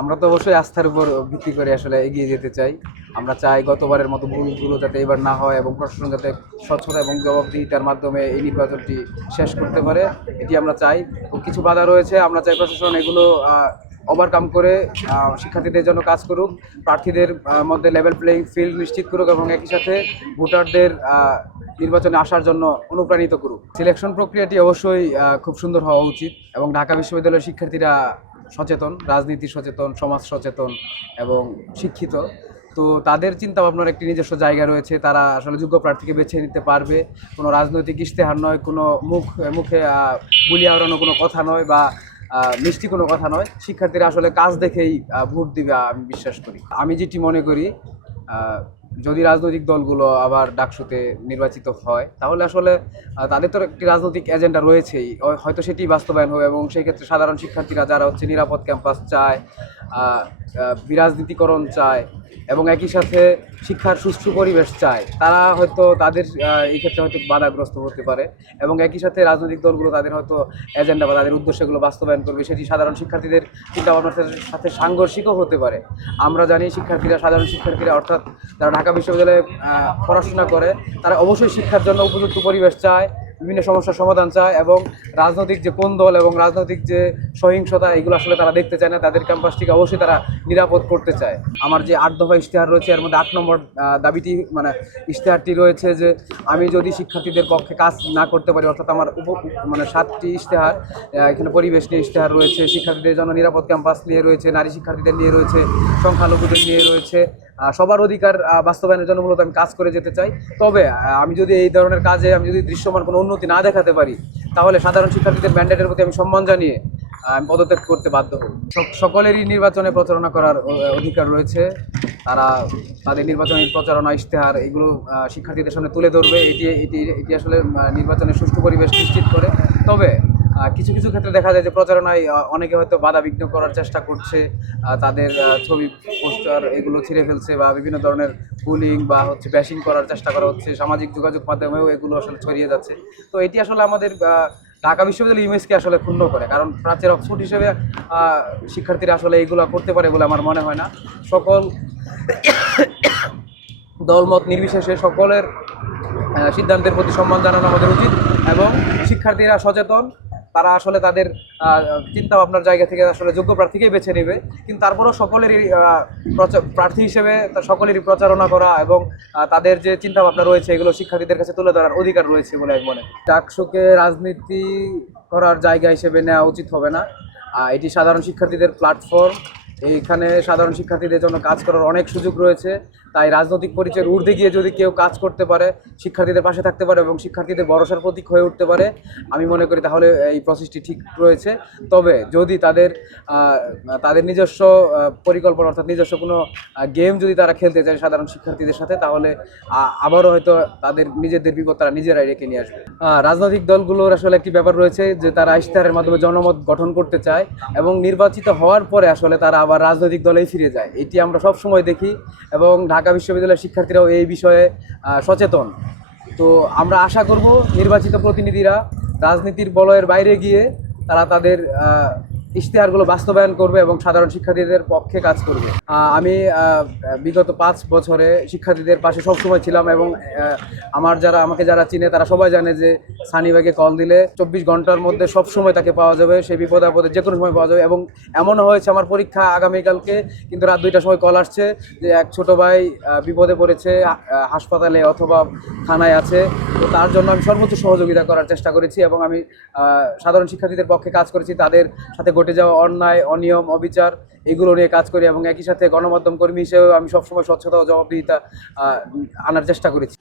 আমরা তো অবশ্যই আস্থার উপর ভিত্তি করে আসলে এগিয়ে যেতে চাই। আমরা চাই গতবারের মতো ভুলগুলো যাতে এবার না হয় এবং প্রশাসন যাতে স্বচ্ছতা এবং জবাবদিহিতার মাধ্যমে এই নির্বাচনটি শেষ করতে পারে, এটি আমরা চাই। কিছু বাধা রয়েছে, আমরা চাই প্রশাসন এগুলো ওভারকাম করে শিক্ষার্থীদের জন্য কাজ করুক, প্রার্থীদের মধ্যে লেভেল প্লেইং ফিল্ড নিশ্চিত করুক এবং একই সাথে ভোটারদের নির্বাচনে আসার জন্য অনুপ্রাণিত করুক। সিলেকশন প্রক্রিয়াটি অবশ্যই খুব সুন্দর হওয়া উচিত এবং ঢাকা বিশ্ববিদ্যালয়ের শিক্ষার্থীরা সচেতন, রাজনীতি সচেতন, সমাজ সচেতন এবং শিক্ষিত। তো তাদের চিন্তা ভাবনার একটি নিজস্ব জায়গা রয়েছে। তারা আসলে যোগ্য প্রার্থীকে বেছে নিতে পারবে। কোনো রাজনৈতিক ইশতেহার নয়, কোনো মুখ, মুখে বুলি আওড়ানো কোনো কথা নয় বা মিষ্টি কোনো কথা নয়। শিক্ষার্থীরা আসলে কাজ দেখেই ভোট দিবে, আমি বিশ্বাস করি। আমি যেটি মনে করি যদি রাজনৈতিক দলগুলো আবার ডাকসুতে নির্বাচিত হয়, তাহলে আসলে তাদের তো একটি রাজনৈতিক এজেন্ডা রয়েছেই। হয়তো সেটি বাস্তবায়ন হবে এবং সেই ক্ষেত্রে সাধারণ শিক্ষার্থীরা যারা হচ্ছে নিরাপদ ক্যাম্পাস চায় বিরাজনীতিকরণ চায় এবং একই সাথে শিক্ষার সুষ্ঠু পরিবেশ চায়। তারা হয়তো তাদের এই ক্ষেত্রে হয়তো বাধাগ্রস্ত হতে পারে এবং একই সাথে রাজনৈতিক দলগুলো তাদের হয়তো এজেন্ডা বা তাদের উদ্দেশ্যগুলো বাস্তবায়ন করবে, সেটি সাধারণ শিক্ষার্থীদের চিন্তাভাবনার সাথে- সাংঘর্ষিকও হতে পারে। আমরা জানি শিক্ষার্থীরা, সাধারণ শিক্ষার্থীরা অর্থাৎ যারা ঢাকা বিশ্ববিদ্যালয়ে পড়াশোনা করে, তারা অবশ্যই শিক্ষার জন্য উপযুক্ত পরিবেশ চায়। বিভিন্ন সমস্যার সমাধান চায় এবং রাজনৈতিক যে কোন দল এবং রাজনৈতিক যে সহিংসতা, এগুলো আসলে তারা দেখতে চায় না। তাদের ক্যাম্পাসটিকে অবশ্যই তারা নিরাপদ করতে চায়। আমার যে আট দফা ইশতেহার রয়েছে, এর মধ্যে আট নম্বর দাবিটি মানে ইশতেহারটি রয়েছে যে, আমি যদি শিক্ষার্থীদের পক্ষে কাজ না করতে পারি, অর্থাৎ আমার উপ মানে সাতটি ইশতেহার এখানে পরিবেশ নিয়ে ইশতেহার রয়েছে, শিক্ষার্থীদের জন্য নিরাপদ ক্যাম্পাস নিয়ে রয়েছে, নারী শিক্ষার্থীদের নিয়ে রয়েছে, সংখ্যালঘুদের নিয়ে রয়েছে সবার অধিকার বাস্তবায়নের জন্য মূলত আমি কাজ করে যেতে চাই। তবে আমি যদি এই ধরনের কাজে আমি যদি দৃশ্যমান কোনো উন্নতি না দেখাতে পারি, তাহলে সাধারণ শিক্ষার্থীদের ম্যান্ডেটের প্রতি আমি সম্মান জানিয়ে আমি পদত্যাগ করতে বাধ্য হব। সক- সকলেরই নির্বাচনে প্রচারণা করার অধিকার রয়েছে। তারা তাদের নির্বাচনী প্রচারণা, ইশতেহার এগুলো শিক্ষার্থীদের সামনে তুলে ধরবে। এটি এটি এটি আসলে নির্বাচনের সুষ্ঠু পরিবেশ নিশ্চিত করে। তবে কিছু কিছু ক্ষেত্রে দেখা যায় যে প্রচারণায় অনেকে হয়তো বাধা বিঘ্ন করার চেষ্টা করছে তাদের ছবি, পোস্টার এগুলো ছিঁড়ে ফেলছে বা বিভিন্ন ধরনের বুলিং বা হচ্ছে ব্যাশিং করার চেষ্টা করা হচ্ছে, সামাজিক যোগাযোগ মাধ্যমেও এগুলো আসলে ছড়িয়ে যাচ্ছে। তো এটি আসলে আমাদের ঢাকা বিশ্ববিদ্যালয় ইমেজকে আসলে ক্ষুণ্ণ করে, কারণ প্রাচ্যের অক্সফোর্ড হিসেবে শিক্ষার্থীরা আসলে এইগুলো করতে পারে বলে আমার মনে হয় না। সকল দলমত নির্বিশেষে সকলের সিদ্ধান্তের প্রতি সম্মান জানানো আমাদের উচিত এবং শিক্ষার্থীরা সচেতন তারা আসলে তাদের চিন্তা ভাবনার জায়গা থেকে আসলে যোগ্য প্রার্থীকেই বেছে নেবে। কিন্তু তারপরেও সকলেরই প্রার্থী হিসেবে সকলেরই প্রচারণা করা এবং তাদের যে চিন্তা ভাবনা রয়েছে এগুলো শিক্ষার্থীদের কাছে তুলে ধরার অধিকার রয়েছে বলে আমি মনে চাকসুকে রাজনীতি করার জায়গা হিসেবে নেওয়া উচিত হবে না। এটি সাধারণ শিক্ষার্থীদের প্ল্যাটফর্ম এইখানে সাধারণ শিক্ষার্থীদের জন্য কাজ করার অনেক সুযোগ রয়েছে। তাই রাজনৈতিক পরিচয়ের ঊর্ধ্বে গিয়ে যদি কেউ কাজ করতে পারে, শিক্ষার্থীদের পাশে থাকতে পারে এবং শিক্ষার্থীদের ভরসার প্রতীক হয়ে উঠতে পারে, আমি মনে করি তাহলে এই প্রসেসটি ঠিক রয়েছে। তবে যদি তাদের তাদের নিজস্ব পরিকল্পনা অর্থাৎ নিজস্ব কোনো গেম যদি তারা খেলতে চায় সাধারণ শিক্ষার্থীদের সাথে, তাহলে আবারও হয়তো তাদের নিজেদের বিপদ তারা নিজেরাই রেখে নিয়ে আসবে। রাজনৈতিক দলগুলোর আসলে একটি ব্যাপার রয়েছে যে তারা ইশতেহারের মাধ্যমে জনমত গঠন করতে চায় এবং নির্বাচিত হওয়ার পরে আসলে তারা আবার রাজনৈতিক দলেই ফিরে যায়। এটি আমরা সব সময় দেখি এবং ঢাকা বিশ্ববিদ্যালয়ের শিক্ষার্থীরাও এই বিষয়ে সচেতন। তো আমরা আশা করব নির্বাচিত প্রতিনিধিরা রাজনীতির বলয়ের বাইরে গিয়ে তারা তাদের ইশতেহারগুলো বাস্তবায়ন করবে এবং সাধারণ শিক্ষার্থীদের পক্ষে কাজ করবে। আমি বিগত পাঁচ বছরে শিক্ষার্থীদের পাশে সবসময় ছিলাম এবং আমার যারা, আমাকে যারা চিনে তারা সবাই জানে যে সানিবাগে কল দিলে চব্বিশ ঘণ্টার মধ্যে সব সময় তাকে পাওয়া যাবে সেই বিপদ আপদে যে কোনো সময় পাওয়া যাবে এবং এমনও হয়েছে আমার পরীক্ষা আগামীকালকে কিন্তু রাত দুইটার সময় কল আসছে যে এক ছোট ভাই বিপদে পড়েছে হাসপাতালে অথবা থানায় আছে। তো তার জন্য আমি সর্বোচ্চ সহযোগিতা করার চেষ্টা করেছি এবং আমি সাধারণ শিক্ষার্থীদের পক্ষে কাজ করেছি, তাদের সাথে ঘটে যাওয়া অন্যায়, অনিয়ম, অবিচার, এগুলো নিয়ে কাজ করি এবং একই সাথে গণমাধ্যম কর্মী হিসেবে আমি সবসময় স্বচ্ছতা ও জবাবদিহিতা আনার চেষ্টা করেছি।